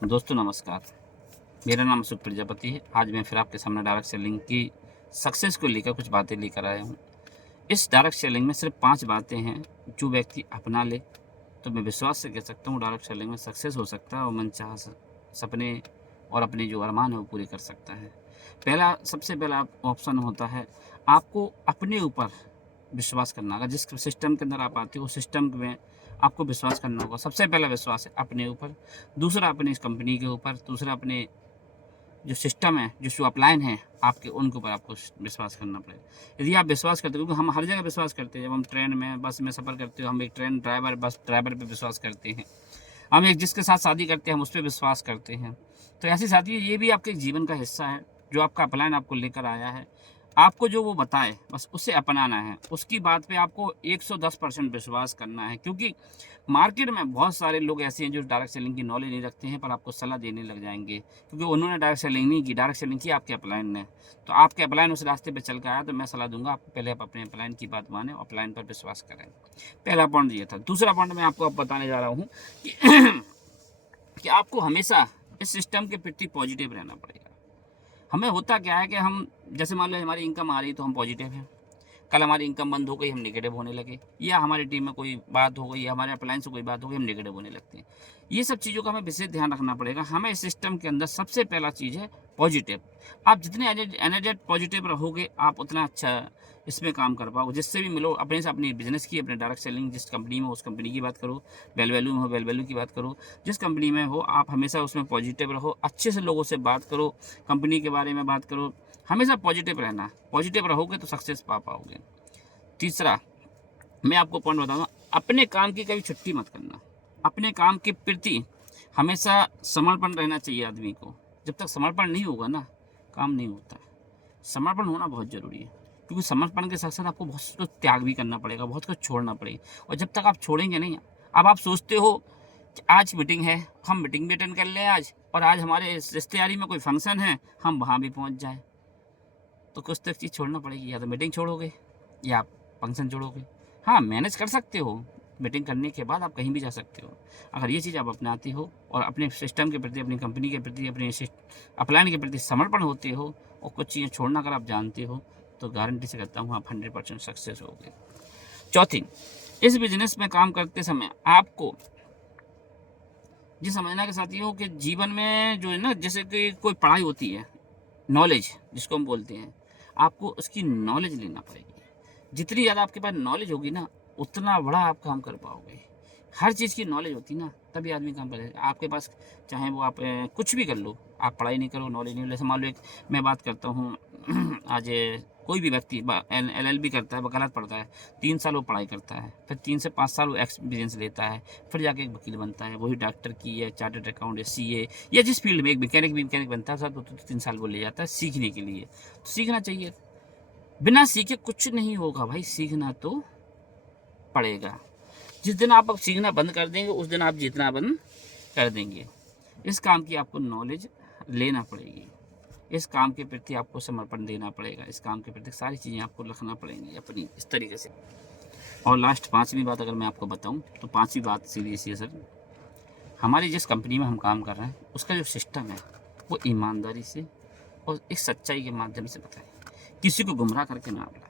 दोस्तों नमस्कार, मेरा नाम सुख प्रजापति है। आज मैं फिर आपके सामने डायरेक्ट सेलिंग की सक्सेस को लेकर कुछ बातें लेकर आया हूँ। इस डायरेक्ट सेलिंग में सिर्फ 5 बातें हैं, जो व्यक्ति अपना ले तो मैं विश्वास से कह सकता हूँ डायरेक्ट सेलिंग में सक्सेस हो सकता है और मनचाहा सपने और अपने जो अरमान है वो पूरे कर सकता है। सबसे पहला ऑप्शन होता है, आपको अपने ऊपर विश्वास करना होगा। जिस सिस्टम के अंदर आप आते हो उस सिस्टम में आपको विश्वास करना होगा। सबसे पहला विश्वास है अपने ऊपर, दूसरा अपनी इस कंपनी के ऊपर, तीसरा अपने जो सिस्टम है, जो अपलाइन है आपके, उनके ऊपर आपको विश्वास करना पड़ेगा। यदि आप विश्वास करते हो, क्योंकि हम हर जगह विश्वास करते हैं। जब हम ट्रेन में, बस में सफ़र करते हो, हम एक ट्रेन ड्राइवर, बस ड्राइवर पे विश्वास करते हैं। हम एक जिसके साथ शादी करते हैं, हम उस पर विश्वास करते हैं। तो ऐसी शादी, ये भी आपके जीवन का हिस्सा है। जो आपका अपलाइन आपको लेकर आया है, आपको जो वो बताए बस उसे अपनाना है। उसकी बात पे आपको 110% विश्वास करना है, क्योंकि मार्केट में बहुत सारे लोग ऐसे हैं जो डायरेक्ट सेलिंग की नॉलेज नहीं रखते हैं, पर आपको सलाह देने लग जाएंगे, क्योंकि उन्होंने डायरेक्ट सेलिंग नहीं की, डायरेक्ट सेलिंग की आपके अपलाइन ने। तो आपके अपलाइन उस रास्ते पे चल के आया, तो मैं सलाह दूंगा आपको, पहले आप अपने अपलाइन की बात माने और अपलाइन पर विश्वास करें। पहला पॉइंट ये था। दूसरा पॉइंट मैं आपको अब बताने जा रहा हूँ कि आपको हमेशा इस सिस्टम के प्रति पॉजिटिव रहना पड़ेगा। हमें होता क्या है कि हम, जैसे मान लो हमारी इनकम आ रही तो हम पॉजिटिव हैं, कल हमारी इनकम बंद हो गई हम नेगेटिव होने लगे, या हमारी टीम में कोई बात हो गई या हमारे अप्लायंस से कोई बात हो गई हम नेगेटिव होने लगते हैं। ये सब चीज़ों का हमें विशेष ध्यान रखना पड़ेगा। हमें इस सिस्टम के अंदर सबसे पहला चीज़ है पॉजिटिव। आप जितने एनर्जेटिक पॉजिटिव रहोगे, आप उतना अच्छा इसमें काम कर पाओगे। जिससे भी मिलो, अपने से अपनी बिजनेस की, अपने डायरेक्ट सेलिंग जिस कंपनी में, उस कंपनी की बात करो। वेल वैल्यू में हो, वेल वैल्यू की बात करो। जिस कंपनी में हो, आप हमेशा उसमें पॉजिटिव रहो, अच्छे से लोगों से बात करो, कंपनी के बारे में बात करो। हमेशा पॉजिटिव रहना, पॉजिटिव रहोगे तो सक्सेस पा पाओगे। तीसरा, मैं आपको पॉइंट बताऊंगा, अपने काम की कभी छुट्टी मत करना। अपने काम के प्रति हमेशा समर्पण रहना चाहिए आदमी को। जब तक समर्पण नहीं होगा ना, काम नहीं होता है। समर्पण होना बहुत ज़रूरी है, क्योंकि समर्पण के साथ साथ आपको बहुत कुछ त्याग भी करना पड़ेगा, बहुत कुछ छोड़ना पड़ेगा। और जब तक आप छोड़ेंगे नहीं, अब आप सोचते हो कि आज मीटिंग है, हम मीटिंग भी अटेंड कर लें आज, और आज हमारे रिश्तेदारी में कोई फंक्शन है, हम वहाँ भी पहुँच जाएँ, तो कुछ तो एक चीज़ छोड़ना पड़ेगी। या तो मीटिंग छोड़ोगे या आप फंक्शन छोड़ोगे। हाँ, मैनेज कर सकते हो, मीटिंग करने के बाद आप कहीं भी जा सकते हो। अगर ये चीज़ आप अपनाते हो और अपने सिस्टम के प्रति, अपनी कंपनी के प्रति, अपने अपलाइन के प्रति समर्पण होते हो और कुछ चीज़ें छोड़ना अगर आप जानते हो, तो गारंटी से कहता हूँ आप 100% सक्सेस होगे। चौथी, इस बिजनेस में काम करते समय आपको ये समझना कि साथियों कि जीवन में जो है ना, जैसे कि कोई पढ़ाई होती है, नॉलेज जिसको हम बोलते हैं, आपको उसकी नॉलेज लेना पड़ेगी। जितनी ज़्यादा आपके पास नॉलेज होगी ना, उतना बड़ा आप काम कर पाओगे। हर चीज़ की नॉलेज होती ना, तभी आदमी काम करेगा। आपके पास चाहे वो आप कुछ भी कर लो, आप पढ़ाई नहीं करो, नॉलेज नहीं हो। जैसे मान लो, एक मैं बात करता हूँ आज कोई भी व्यक्ति LLB करता है, वकालत पढ़ता है, 3 साल वो पढ़ाई करता है, फिर 3 से 5 साल वो एक्सपीरियंस लेता है, फिर जाके एक वकील बनता है। वही डॉक्टर की या चार्टर्ड अकाउंट या CA या जिस फील्ड में, एक मैकेनिक बनता है, तो 3 साल वो ले जाता है सीखने के लिए। तो सीखना चाहिए, बिना सीखे कुछ नहीं होगा भाई, सीखना तो पड़ेगा। जिस दिन आप सीखना बंद कर देंगे, उस दिन आप जीतना बंद कर देंगे। इस काम की आपको नॉलेज लेना पड़ेगी, इस काम के प्रति आपको समर्पण देना पड़ेगा, इस काम के प्रति सारी चीज़ें आपको रखना पड़ेंगी अपनी इस तरीके से। और लास्ट 5वीं बात अगर मैं आपको बताऊं, तो 5वीं बात सीधी सी है सर, हमारी जिस कंपनी में हम काम कर रहे हैं उसका जो सिस्टम है, वो ईमानदारी से और एक सच्चाई के माध्यम से बताएं, किसी को गुमराह करके ना बुलाएं।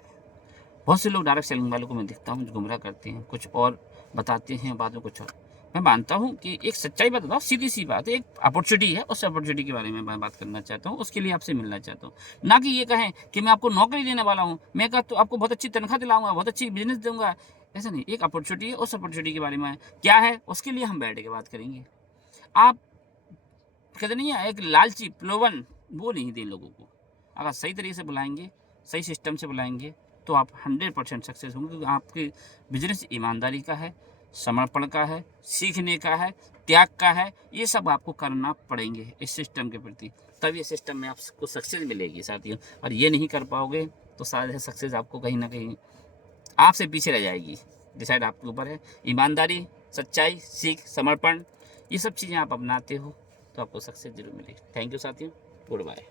बहुत से लोग डायरेक्ट सेलिंग वालों को मैं देखता हूँ जो गुमराह करते हैं, कुछ और बताते हैं, बाद में कुछ और। मैं मानता हूँ कि एक सच्चाई बात बताओ, सीधी सी बात है, एक अपॉर्चुनिटी है, उस अपॉर्चुनिटी के बारे में मैं बात करना चाहता हूँ, उसके लिए आपसे मिलना चाहता हूँ। ना कि ये कहें कि मैं आपको नौकरी देने वाला हूँ, मैं कहा तो आपको बहुत अच्छी तनख्वाह दिलाऊंगा, बहुत अच्छी बिजनेस दूंगा। ऐसा नहीं, एक अपॉर्चुनिटी है, उस अपॉर्चुनिटी के बारे में क्या है, उसके लिए हम बैठ के बात करेंगे। आप कहते नहीं है, एक लालची प्रलोभन वो नहीं दें लोगों को। अगर सही तरीके से बुलाएंगे, सही सिस्टम से बुलाएंगे, तो आप 100% सक्सेस होंगे, क्योंकि आपकी बिजनेस ईमानदारी का है, समर्पण का है, सीखने का है, त्याग का है। ये सब आपको करना पड़ेंगे इस सिस्टम के प्रति, तब ये सिस्टम में आपको सक्सेस मिलेगी साथियों। और ये नहीं कर पाओगे तो शायद सक्सेस आपको कहीं ना कहीं आपसे पीछे रह जाएगी। डिसाइड आपके ऊपर है। ईमानदारी, सच्चाई, सीख, समर्पण, ये सब चीज़ें आप अपनाते हो तो आपको सक्सेस जरूर मिलेगी। थैंक यू साथियों, गुड बाय।